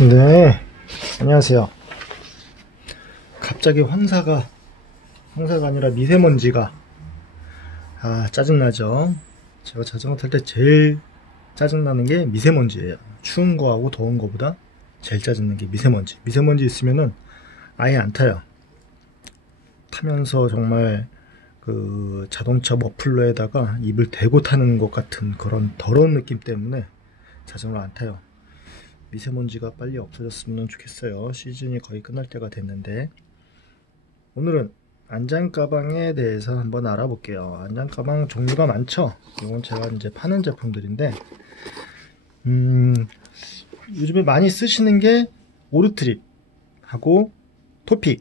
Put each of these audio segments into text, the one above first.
네, 안녕하세요. 갑자기 황사가 아니라 미세먼지가 짜증나죠. 제가 자전거 탈 때 제일 짜증나는 게 미세먼지예요. 추운 거하고 더운 거보다 제일 짜증나는 게 미세먼지 있으면은 아예 안 타요. 타면서 정말 그 자동차 머플러에다가 입을 대고 타는 것 같은 그런 더러운 느낌 때문에 자전거를 안 타요. 미세먼지가 빨리 없어졌으면 좋겠어요. 시즌이 거의 끝날 때가 됐는데. 오늘은 안장 가방에 대해서 한번 알아볼게요. 안장 가방 종류가 많죠. 이건 제가 이제 파는 제품들인데, 요즘에 많이 쓰시는 게 오르트립하고 토픽,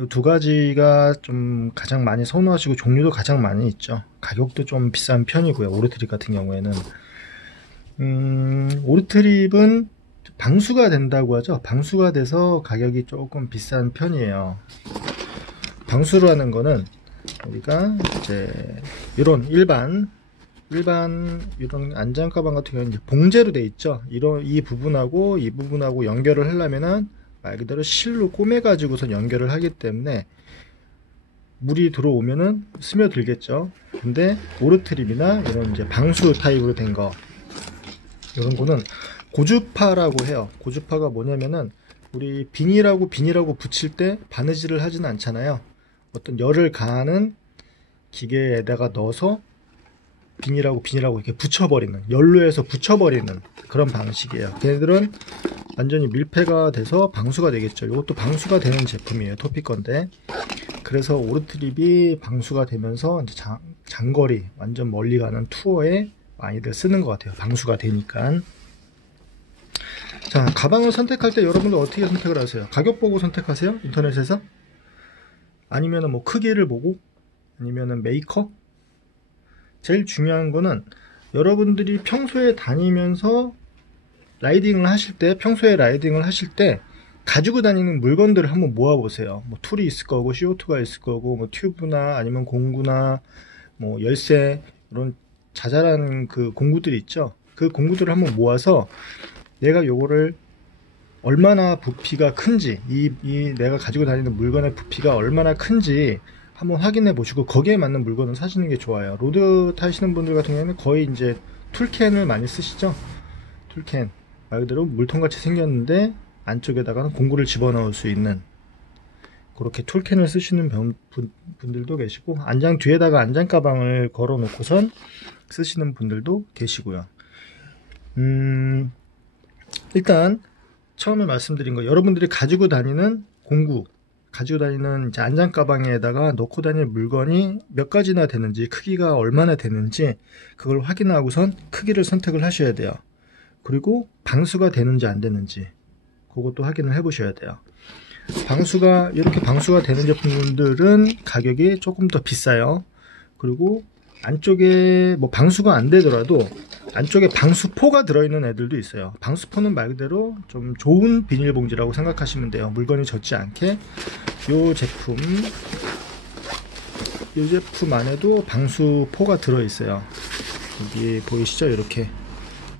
이 두 가지가 좀 가장 많이 선호하시고 종류도 가장 많이 있죠. 가격도 좀 비싼 편이고요. 오르트립 같은 경우에는 오르트립은 방수가 된다고 하죠. 방수가 돼서 가격이 조금 비싼 편이에요. 방수라는 거는 우리가 이제 이런 일반 이런 안장 가방 같은 경우는 이제 봉제로 돼 있죠. 이 부분하고 이 부분하고 연결을 하려면은 말 그대로 실로 꼬매 가지고서 연결을 하기 때문에 물이 들어오면은 스며들겠죠. 근데 오르트립이나 이런 이제 방수 타입으로 된 거, 이런 거는 고주파라고 해요. 고주파가 뭐냐면은 우리 비닐하고 붙일 때 바느질을 하지는 않잖아요. 어떤 열을 가하는 기계에다가 넣어서 비닐하고 이렇게 붙여버리는, 연료에서 붙여버리는 그런 방식이에요. 걔네들은 완전히 밀폐가 돼서 방수가 되겠죠. 이것도 방수가 되는 제품이에요. 토픽 건데. 그래서 오르트립이 방수가 되면서 이제 장거리 완전 멀리 가는 투어에 많이들 쓰는 것 같아요. 방수가 되니까. 자, 가방을 선택할 때 여러분들 어떻게 선택을 하세요? 가격 보고 선택하세요? 인터넷에서? 아니면은 뭐 크기를 보고? 아니면은 메이커? 제일 중요한 거는 여러분들이 평소에 다니면서 평소에 라이딩을 하실 때 가지고 다니는 물건들을 한번 모아보세요. 뭐 툴이 있을 거고, CO2가 있을 거고, 뭐 튜브나 아니면 공구나 뭐 열쇠, 이런 자잘한 그 공구들이 있죠. 그 공구들을 한번 모아서 내가 요거를 얼마나 부피가 큰지, 내가 가지고 다니는 물건의 부피가 얼마나 큰지 한번 확인해 보시고 거기에 맞는 물건을 사시는 게 좋아요. 로드 타시는 분들 같은 경우에는 거의 이제 툴캔을 많이 쓰시죠. 툴캔, 말 그대로 물통같이 생겼는데 안쪽에다가는 공구를 집어넣을 수 있는 그렇게 툴캔을 쓰시는 분들도 계시고, 안장 뒤에다가 안장 가방을 걸어 놓고선 쓰시는 분들도 계시고요. 일단 처음에 말씀드린 거, 여러분들이 가지고 다니는 공구, 가지고 다니는 이제 안장 가방에다가 넣고 다닐 물건이 몇 가지나 되는지, 크기가 얼마나 되는지 그걸 확인하고선 크기를 선택을 하셔야 돼요. 그리고 방수가 되는지 안 되는지 그것도 확인을 해 보셔야 돼요. 이렇게 방수가 되는 제품들은 가격이 조금 더 비싸요. 그리고 안쪽에 뭐 방수가 안 되더라도 안쪽에 방수포가 들어있는 애들도 있어요. 방수포는 말 그대로 좀 좋은 비닐봉지라고 생각하시면 돼요. 물건이 젖지 않게. 이 제품 안에도 방수포가 들어있어요. 여기 보이시죠? 이렇게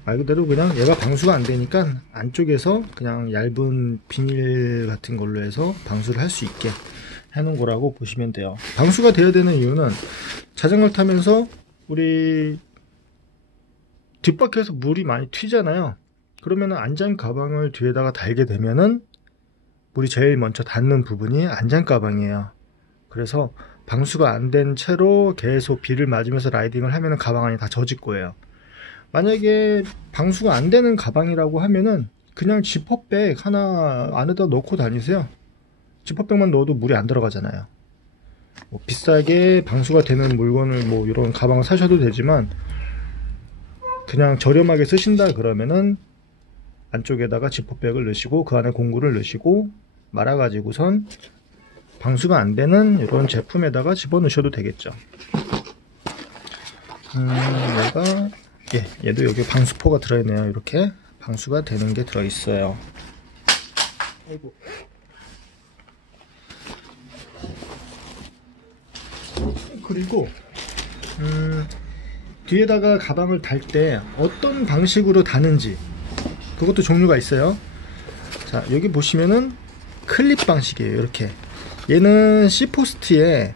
말 그대로 그냥 얘가 방수가 안 되니까 안쪽에서 그냥 얇은 비닐 같은 걸로 해서 방수를 할 수 있게 해놓은 거라고 보시면 돼요. 방수가 되어야 되는 이유는 자전거를 타면서 우리 뒷바퀴에서 물이 많이 튀잖아요. 그러면은 안장 가방을 뒤에다가 달게 되면은 물이 제일 먼저 닿는 부분이 안장 가방이에요. 그래서 방수가 안 된 채로 계속 비를 맞으면서 라이딩을 하면은 가방 안이 다 젖을 거예요. 만약에 방수가 안 되는 가방이라고 하면은 그냥 지퍼백 하나 안에다 넣고 다니세요. 지퍼백만 넣어도 물이 안 들어가잖아요. 뭐 비싸게 방수가 되는 물건을 뭐 이런 가방을 사셔도 되지만, 그냥 저렴하게 쓰신다 그러면은 안쪽에다가 지퍼백을 넣으시고 그 안에 공구를 넣으시고 말아가지고선 방수가 안 되는 이런 제품에다가 집어넣으셔도 되겠죠. 얘도 여기 방수포가 들어있네요. 이렇게 방수가 되는 게 들어있어요. 아이고. 그리고 뒤에다가 가방을 달 때 어떤 방식으로 다는지, 그것도 종류가 있어요. 자, 여기 보시면은 클립 방식이에요. 이렇게 얘는 C포스트가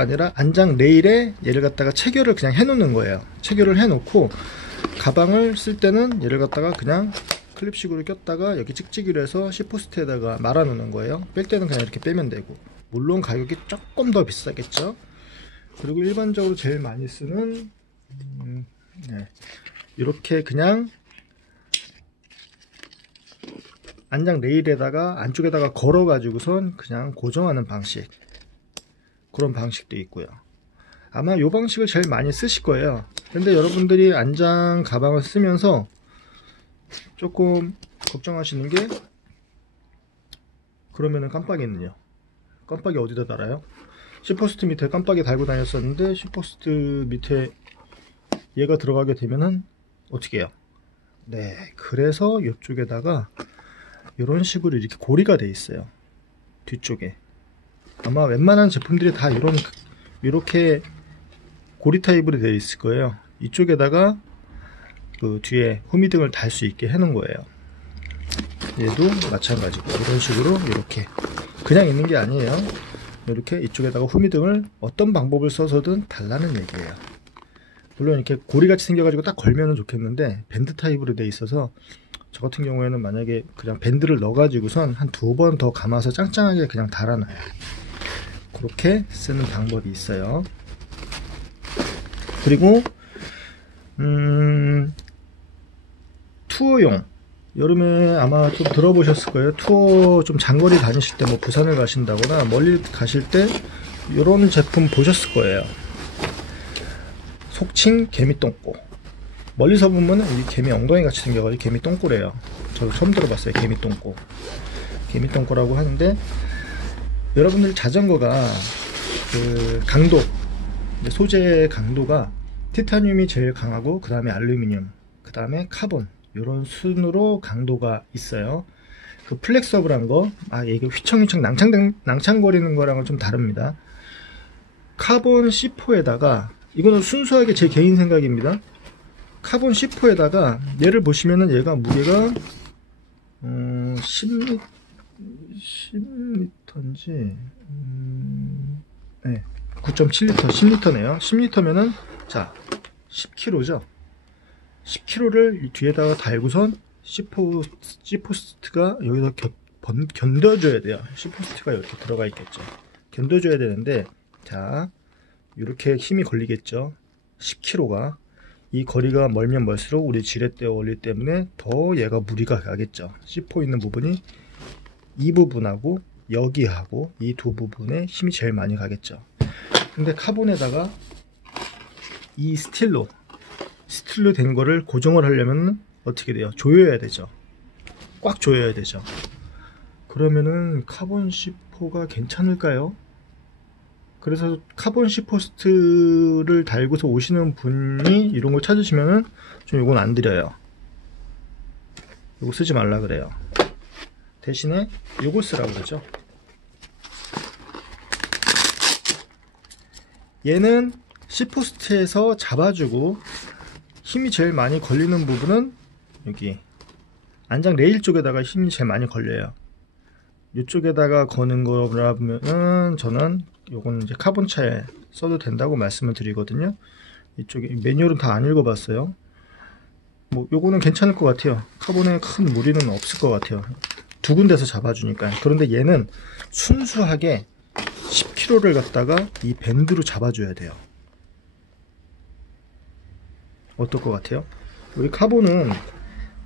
아니라 안장 레일에 얘를 갖다가 체결을 그냥 해 놓는 거예요. 체결을 해 놓고 가방을 쓸 때는 얘를 갖다가 그냥 클립식으로 꼈다가 여기 찍찍이로 해서 C포스트에다가 말아 놓는 거예요. 뺄 때는 그냥 이렇게 빼면 되고, 물론 가격이 조금 더 비싸겠죠. 그리고 일반적으로 제일 많이 쓰는 이렇게 그냥 안장 레일에다가 안쪽에다가 걸어 가지고선 그냥 고정하는 방식, 그런 방식도 있고요. 아마 이 방식을 제일 많이 쓰실 거예요. 근데 여러분들이 안장 가방을 쓰면서 조금 걱정하시는 게, 그러면은 깜빡이는요. 깜빡이 어디다 달아요? C포스트 밑에 깜빡이 달고 다녔었는데 C포스트 밑에 얘가 들어가게 되면은 어떻게 해요? 네, 그래서 이쪽에다가 이런 식으로 이렇게 고리가 돼 있어요. 뒤쪽에. 아마 웬만한 제품들이 다 이렇게 고리 타입으로 되어 있을 거예요. 이쪽에다가 그 뒤에 후미등을 달 수 있게 해놓은 거예요. 얘도 마찬가지고 이런 식으로 이렇게 그냥 있는 게 아니에요. 이렇게 이쪽에다가 후미등을 어떤 방법을 써서든 달라는 얘기예요. 물론 이렇게 고리같이 생겨가지고 딱 걸면은 좋겠는데 밴드 타입으로 되어 있어서 저 같은 경우에는 만약에 그냥 밴드를 넣어가지고선 한 2번 더 감아서 짱짱하게 그냥 달아놔요. 그렇게 쓰는 방법이 있어요. 그리고 투어용, 여름에 아마 좀 들어보셨을 거예요. 투어 좀 장거리 다니실 때, 뭐 부산을 가신다거나 멀리 가실 때 이런 제품 보셨을 거예요. 속칭 개미똥꼬. 멀리서 보면은 이 개미 엉덩이 같이 생겨가지고 개미똥꼬래요. 저도 처음 들어봤어요. 개미똥꼬. 개미똥꼬라고 하는데, 여러분들 자전거가 그 강도, 소재 강도가 티타늄이 제일 강하고, 그 다음에 알루미늄, 그 다음에 카본, 이런 순으로 강도가 있어요. 그 플렉서블한 거, 이게 휘청휘청 낭창거리는 거랑은 좀 다릅니다. 카본 C4에다가, 이거는 순수하게 제 개인 생각입니다. 카본 C4에다가 얘를 보시면은 얘가 무게가 10m인지 네, 9.7L, 10L네요. 10L면은 자 10kg죠. 10kg를 뒤에다가 달고선 C포스트가 여기서 견뎌줘야 돼요. C포스트가 이렇게 들어가 있겠죠. 견뎌줘야 되는데, 자 이렇게 힘이 걸리겠죠. 10kg가 이 거리가 멀면 멀수록 우리 지렛대 원리 때문에 더 얘가 무리가 가겠죠. C4 있는 부분이 이 부분하고 여기하고 이 두 부분에 힘이 제일 많이 가겠죠. 근데 카본에다가 이 스틸로 된 거를 고정을 하려면 어떻게 돼요? 조여야 되죠. 꽉 조여야 되죠. 그러면은 카본 C4가 괜찮을까요? 그래서 카본 C포스트를 달고서 오시는 분이 이런 걸 찾으시면은 좀 이건 안 드려요. 이거 쓰지 말라 그래요. 대신에 이거 쓰라고 그러죠. 얘는 C포스트에서 잡아주고 힘이 제일 많이 걸리는 부분은 여기 안장 레일 쪽에다가 힘이 제일 많이 걸려요. 이쪽에다가 거는 거라면 저는 요거는 이제 카본차에 써도 된다고 말씀을 드리거든요. 이쪽에 매뉴얼은 다 안 읽어봤어요. 뭐 요거는 괜찮을 것 같아요. 카본에 큰 무리는 없을 것 같아요. 두 군데서 잡아주니까. 그런데 얘는 순수하게 10kg를 갖다가 이 밴드로 잡아줘야 돼요. 어떨 것 같아요? 우리 카본은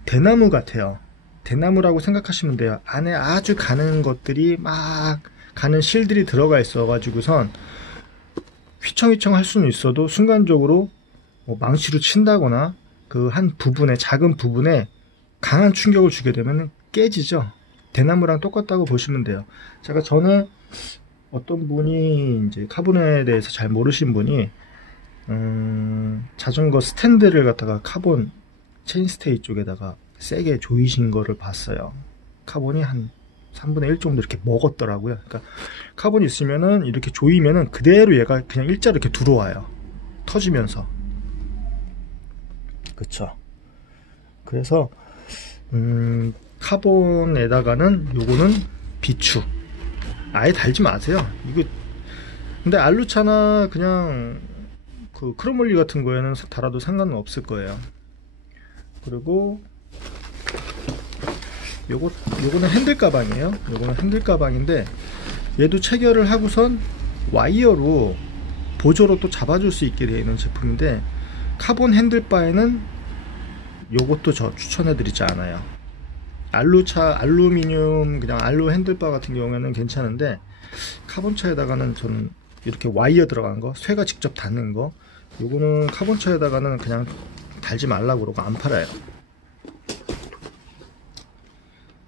대나무 같아요. 대나무라고 생각하시면 돼요. 안에 아주 가는 것들이 막 가는 실들이 들어가 있어 가지고선 휘청휘청 할 수는 있어도 순간적으로 뭐 망치로 친다거나 그 한 부분에, 작은 부분에 강한 충격을 주게 되면 깨지죠. 대나무랑 똑같다고 보시면 돼요. 제가 전에 어떤 분이 이제 카본에 대해서 잘 모르신 분이 자전거 스탠드를 갖다가 카본 체인스테이 쪽에다가 세게 조이신 거를 봤어요. 카본이 한 3분의 1 정도 이렇게 먹었더라고요. 그러니까 카본이 있으면은 이렇게 조이면은 그대로 얘가 그냥 일자로 이렇게 들어와요. 터지면서. 그쵸. 그래서 카본에다가는 요거는 비추. 아예 달지 마세요. 이거 근데 알루차나 그냥 그 크로몰리 같은 거에는 달아도 상관은 없을 거예요. 그리고 요거는 핸들 가방이에요. 요거는 핸들 가방인데 얘도 체결을 하고선 와이어로 보조로 또 잡아줄 수 있게 되어 있는 제품인데, 카본 핸들바에는 요것도 저 추천해 드리지 않아요. 알루미늄 그냥 알루 핸들바 같은 경우에는 괜찮은데, 카본차에다가는 저는 이렇게 와이어 들어간 거, 쇠가 직접 닿는 거, 요거는 카본차에다가는 그냥 달지 말라고 그러고 안 팔아요.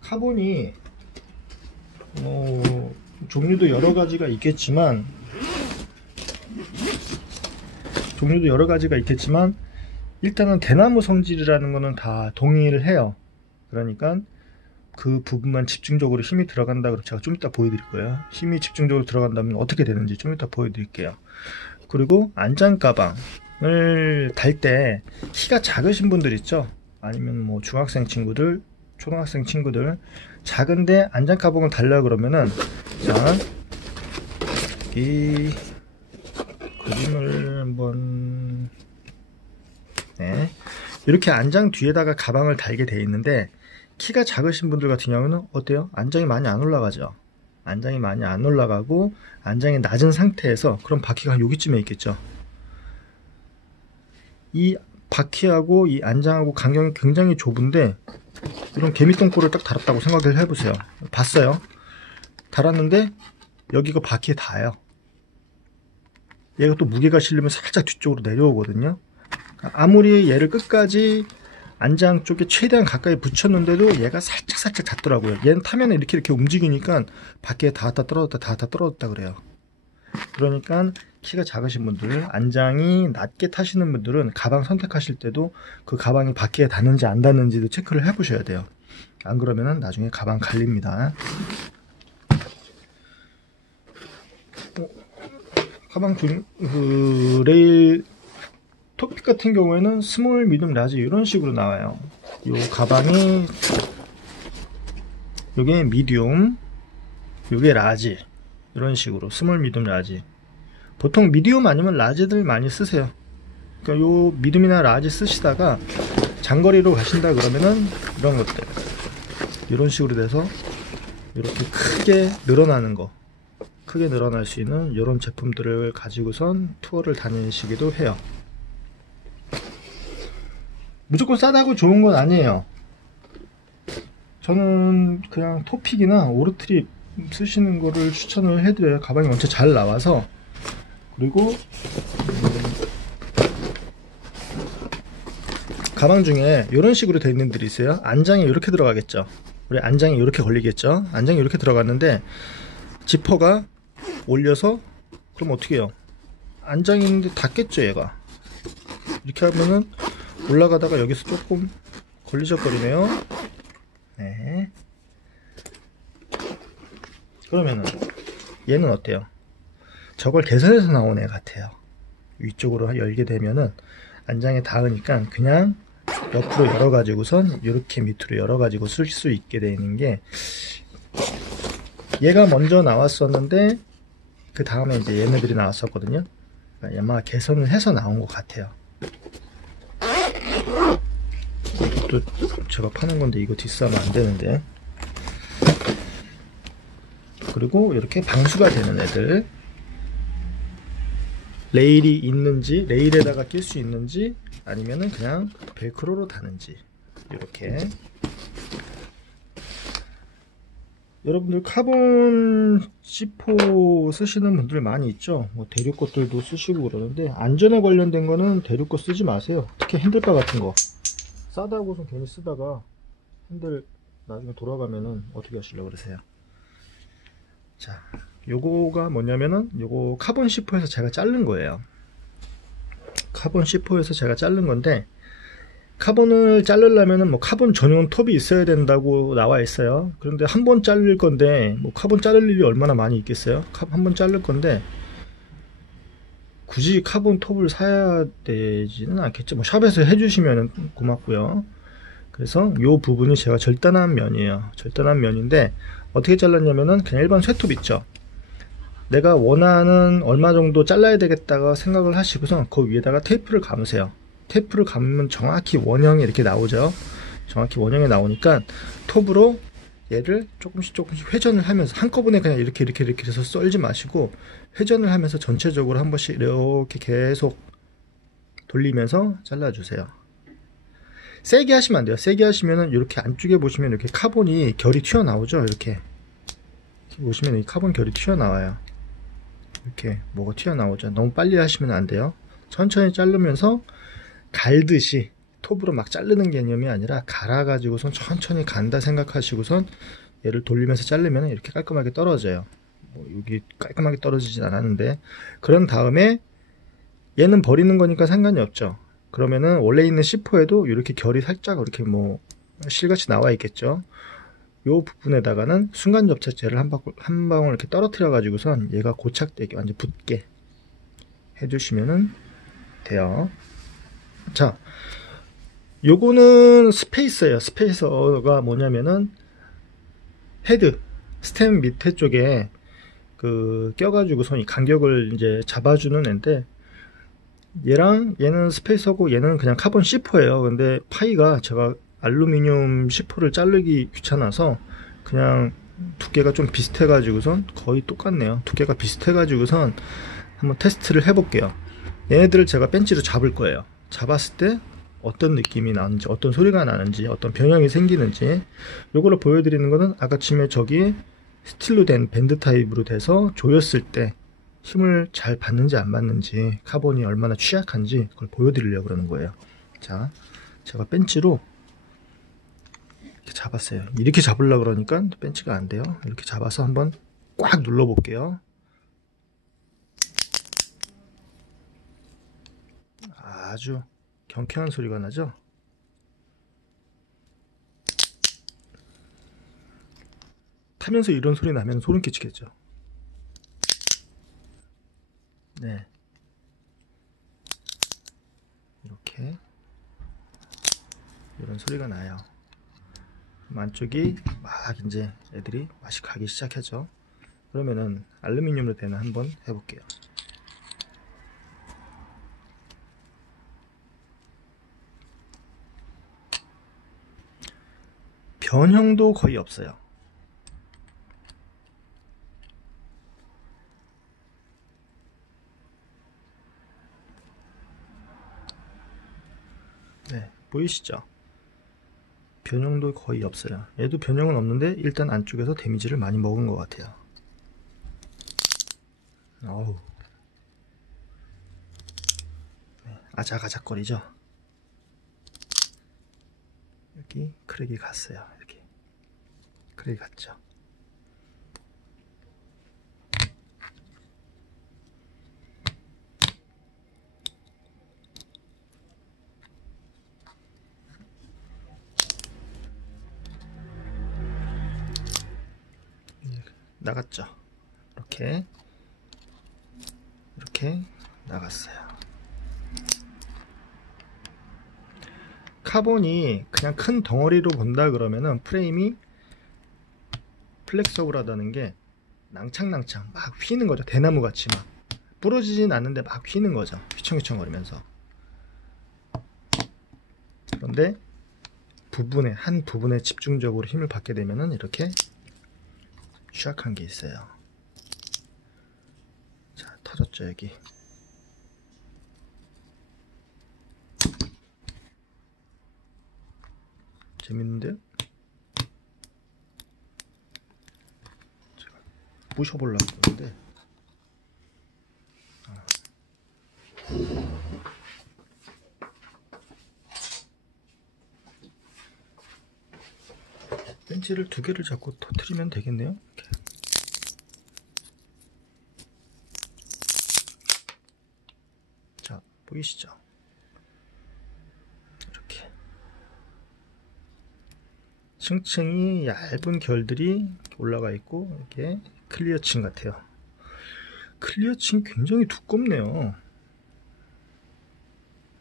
카본이 종류도 여러 가지가 있겠지만 일단은 대나무 성질이라는 거는 다 동의를 해요. 그러니까 그 부분만 집중적으로 힘이 들어간다 그러면 제가 좀 이따 보여드릴 거예요. 힘이 집중적으로 들어간다면 어떻게 되는지 좀 이따 보여드릴게요. 그리고 안장 가방을 달 때 키가 작으신 분들 있죠, 아니면 뭐 중학생 친구들, 초등학생 친구들, 작은데 안장 가방을 달라 그러면은, 자, 이 그림을 한번, 네, 이렇게 안장 뒤에다가 가방을 달게 돼 있는데, 키가 작으신 분들 같은 경우는 어때요? 안장이 많이 안 올라가죠. 안장이 많이 안 올라가고 안장이 낮은 상태에서, 그럼 바퀴가 한 여기쯤에 있겠죠. 이 바퀴하고 이 안장하고 간격이 굉장히 좁은데, 이런 개미똥꼬를 딱 달았다고 생각을 해보세요. 봤어요. 달았는데 여기가 바퀴에 닿아요. 얘가 또 무게가 실리면 살짝 뒤쪽으로 내려오거든요. 아무리 얘를 끝까지 안장 쪽에 최대한 가까이 붙였는데도 얘가 살짝 닿더라고요. 얘는 타면 이렇게 움직이니까 바퀴에 닿았다 떨어졌다 그래요. 그러니까 키가 작으신 분들, 안장이 낮게 타시는 분들은 가방 선택하실 때도 그 가방이 바퀴에 닿는지 안 닿는지도 체크를 해 보셔야 돼요. 안 그러면은 나중에 가방 갈립니다. 가방 레일 토픽 같은 경우에는 스몰, 미디움, 라지 이런 식으로 나와요. 요 가방이 요게 미디움, 요게 라지, 이런 식으로 스몰, 미디움, 라지. 보통 미디움 아니면 라지들 많이 쓰세요. 그러니까 요 미디움이나 라지 쓰시다가 장거리로 가신다 그러면은 이런 것들, 이런 식으로 돼서 이렇게 크게 늘어나는 거, 크게 늘어날 수 있는 이런 제품들을 가지고선 투어를 다니시기도 해요. 무조건 싸다고 좋은 건 아니에요. 저는 그냥 토픽이나 오르트립 쓰시는 거를 추천을 해드려요. 가방이 엄청 잘 나와서. 그리고 가방 중에 이런 식으로 되어 있는 들이 있어요. 안장이 이렇게 들어가겠죠. 우리 안장이 이렇게 걸리겠죠. 안장이 이렇게 들어갔는데 지퍼가 올려서, 그럼 어떻게 해요? 안장이 있는데 닿겠죠, 얘가. 이렇게 하면은 올라가다가 여기서 조금 걸리적거리네요. 네. 그러면은 얘는 어때요? 저걸 개선해서 나온 애 같아요. 위쪽으로 열게 되면은 안장에 닿으니까 그냥 옆으로 열어가지고선 이렇게 밑으로 열어가지고 쓸 수 있게 되는 게, 얘가 먼저 나왔었는데 그 다음에 이제 얘네들이 나왔었거든요. 그러니까 아마 개선을 해서 나온 것 같아요. 또 제가 파는 건데 이거 뒷싸면 안 되는데. 그리고 이렇게 방수가 되는 애들, 레일이 있는지, 레일에다가 낄 수 있는지, 아니면은 그냥 벨크로로 다는지, 이렇게. 여러분들 카본 C4 쓰시는 분들 많이 있죠. 뭐 대륙 것들도 쓰시고 그러는데, 안전에 관련된 거는 대륙 거 쓰지 마세요. 특히 핸들바 같은 거 싸다고서 괜히 쓰다가 핸들 나중에 돌아가면은 어떻게 하시려고 그러세요? 자, 요거가 뭐냐면은 요거 카본 C4에서 제가 자른 거예요. 카본 C4에서 제가 자른 건데, 카본을 자르려면은 뭐 카본 전용 톱이 있어야 된다고 나와 있어요. 그런데 한 번 자를 건데 뭐 카본 자를 일이 얼마나 많이 있겠어요? 한 번 자를 건데 굳이 카본 톱을 사야 되지는 않겠죠. 뭐 샵에서 해주시면 고맙고요. 그래서 이 부분이 제가 절단한 면이에요. 절단한 면인데 어떻게 잘랐냐면은 그냥 일반 쇠톱 있죠. 내가 원하는 얼마 정도 잘라야 되겠다고 생각을 하시고서 그 위에다가 테이프를 감으세요. 테이프를 감으면 정확히 원형이 이렇게 나오죠. 정확히 원형이 나오니까 톱으로 얘를 조금씩 회전을 하면서 한꺼번에 그냥 이렇게 해서 썰지 마시고 회전을 하면서 전체적으로 한 번씩 이렇게 계속 돌리면서 잘라주세요. 세게 하시면 안 돼요. 세게 하시면은 이렇게 안쪽에 보시면 이렇게 카본이 결이 튀어나오죠. 이렇게 보시면 이 카본 결이 튀어나와요. 이렇게 뭐가 튀어나오죠. 너무 빨리 하시면 안 돼요. 천천히 자르면서 갈듯이 톱으로 막 자르는 개념이 아니라 갈아가지고선 천천히 간다 생각하시고선 얘를 돌리면서 자르면 이렇게 깔끔하게 떨어져요. 뭐 여기 깔끔하게 떨어지진 않았는데, 그런 다음에 얘는 버리는 거니까 상관이 없죠. 그러면은 원래 있는 C4에도 이렇게 결이 살짝 이렇게 뭐 실같이 나와 있겠죠. 요 부분에다가는 순간 접착제를 한 방울 이렇게 떨어뜨려 가지고선 얘가 고착되게 완전 붙게 해주시면은 돼요. 자, 요거는 스페이서예요. 스페이서가 뭐냐면은 헤드 스템 밑에 쪽에 그 껴가지고선 이 간격을 이제 잡아주는 앤데, 얘랑 얘는 스페이서고 얘는 그냥 카본 C4예요. 근데 파이가 제가 알루미늄 C4를 자르기 귀찮아서 그냥 두께가 좀 비슷해 가지고선 거의 똑같네요. 두께가 비슷해 가지고선 한번 테스트를 해볼게요. 얘네들을 제가 벤치로 잡을 거예요. 잡았을 때 어떤 느낌이 나는지, 어떤 소리가 나는지, 어떤 변형이 생기는지, 요거를 보여드리는 거는 아까쯤에 저기 스틸로 된 밴드 타입으로 돼서 조였을 때 힘을 잘 받는지 안 받는지, 카본이 얼마나 취약한지 그걸 보여드리려고 그러는 거예요. 자, 제가 벤치로 이렇게 잡았어요. 이렇게 잡으려고 그러니까 벤치가 안 돼요. 이렇게 잡아서 한번 꽉 눌러 볼게요. 아주 경쾌한 소리가 나죠. 타면서 이런 소리 나면 소름 끼치겠죠. 네, 이렇게 이런 소리가 나요. 안쪽이 막 이제 애들이 맛이 가기 시작하죠. 그러면은 알루미늄으로 되는 한번 해볼게요. 변형도 거의 없어요. 네, 보이시죠? 변형도 거의 없어요. 얘도 변형은 없는데 일단 안쪽에서 데미지를 많이 먹은 것 같아요. 어우, 네, 아작아작거리죠? 여기 크랙이 갔어요. 이렇게 크랙이 갔죠. 나갔죠. 이렇게 나갔어요. 카본이 그냥 큰 덩어리로 본다 그러면은 프레임이 플렉서블하다는 게 낭창낭창 막 휘는 거죠. 대나무 같이 막 부러지진 않는데 막 휘는 거죠. 휘청휘청거리면서. 그런데 한 부분에 집중적으로 힘을 받게 되면은 이렇게 취약한 게 있어요. 자, 터졌죠. 여기. 재밌는데요? 제가 부셔보려고 하는데 벤치를 두 개를 잡고 터트리면 되겠네요. 이렇게. 자, 보이시죠? 이렇게 층층이 얇은 결들이 올라가 있고, 이게 클리어층 같아요. 클리어층 굉장히 두껍네요.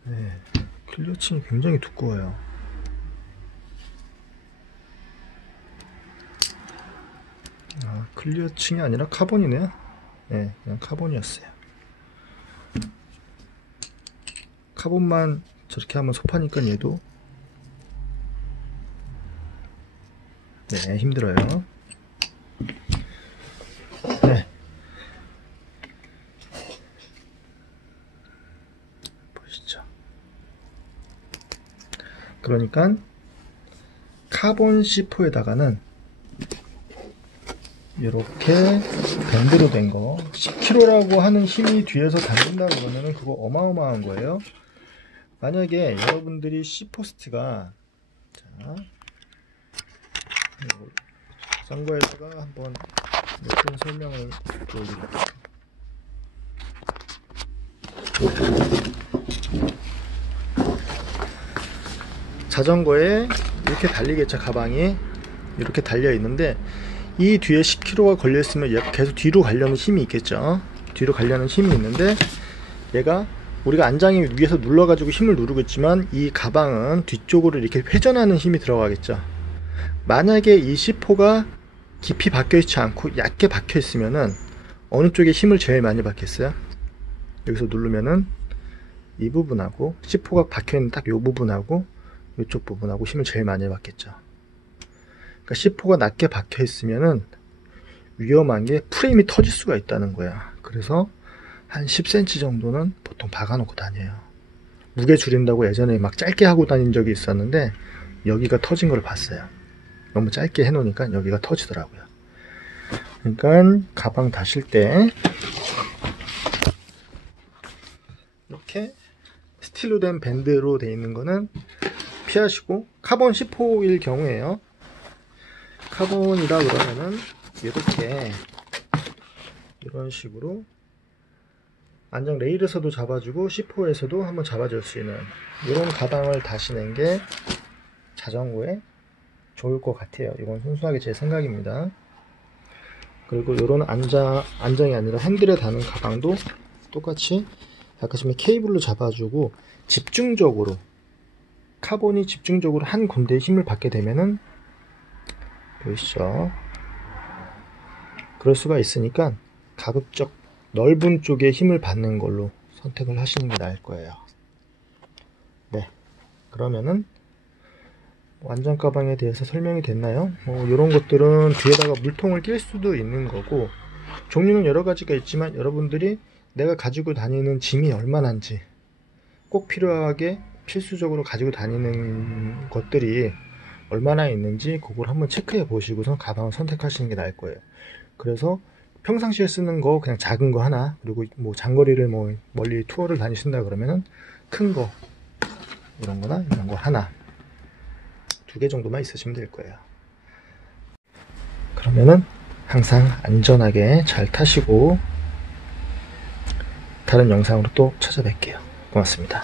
네, 클리어층이 굉장히 두꺼워요. 클리어층이 아니라 카본이네요. 네, 그냥 카본이었어요. 카본만 저렇게 하면 섭하니까 얘도 네, 힘들어요. 네. 보시죠. 그러니까 카본 C4에다가는 이렇게 밴드로 된 거 10kg라고 하는 힘이 뒤에서 당긴다 그러면은 그거 어마어마한 거예요. 만약에 여러분들이 C4스트가 자, 싼 거에다가 한번 몇 설명을 보여드릴게요. 자전거에 이렇게 달리겠죠. 가방이 이렇게 달려 있는데 이 뒤에 10kg가 걸려 있으면 얘가 계속 뒤로 가려는 힘이 있겠죠. 뒤로 가려는 힘이 있는데 얘가 우리가 안장이 위에서 눌러 가지고 힘을 누르고 있지만 이 가방은 뒤쪽으로 이렇게 회전하는 힘이 들어가겠죠. 만약에 이 C4가 깊이 박혀 있지 않고 얕게 박혀 있으면은 어느 쪽에 힘을 제일 많이 받겠어요? 여기서 누르면은 이 부분하고 C4가 박혀 있는 딱 이 부분하고 이쪽 부분하고 힘을 제일 많이 받겠죠. 그러니까 C4가 낮게 박혀 있으면은 위험한 게 프레임이 터질 수가 있다는 거야. 그래서 한 10cm 정도는 보통 박아 놓고 다녀요. 무게 줄인다고 예전에 막 짧게 하고 다닌 적이 있었는데 여기가 터진 걸 봤어요. 너무 짧게 해 놓으니까 여기가 터지더라고요. 그러니까 가방 다실 때 이렇게 스틸로 된 밴드로 되어 있는 거는 피하시고, 카본 C4일 경우에요. 카본이다 그러면은 이렇게 이런 식으로 안장 레일에서도 잡아주고 C4에서도 한번 잡아줄 수 있는 이런 가방을 다시는 게 자전거에 좋을 것 같아요. 이건 순수하게 제 생각입니다. 그리고 이런 안장이 아니라 핸들에 다는 가방도 똑같이 약간 케이블로 잡아주고 집중적으로 카본이 집중적으로 한 군데에 힘을 받게 되면은 보이시죠? 그럴 수가 있으니까 가급적 넓은 쪽에 힘을 받는 걸로 선택을 하시는 게 나을 거예요. 네, 그러면은 안장 가방에 대해서 설명이 됐나요? 이런 것들은 뒤에다가 물통을 낄 수도 있는 거고, 종류는 여러 가지가 있지만 여러분들이 내가 가지고 다니는 짐이 얼마나인지, 꼭 필요하게 필수적으로 가지고 다니는 것들이 얼마나 있는지 그걸 한번 체크해 보시고선 가방을 선택하시는 게 나을 거예요. 그래서 평상시에 쓰는 거 그냥 작은 거 하나, 그리고 뭐 장거리를 뭐 멀리 투어를 다니신다 그러면은 큰 거 이런 거나 이런 거 하나, 2개 정도만 있으시면 될 거예요. 그러면은 항상 안전하게 잘 타시고 다른 영상으로 또 찾아뵐게요. 고맙습니다.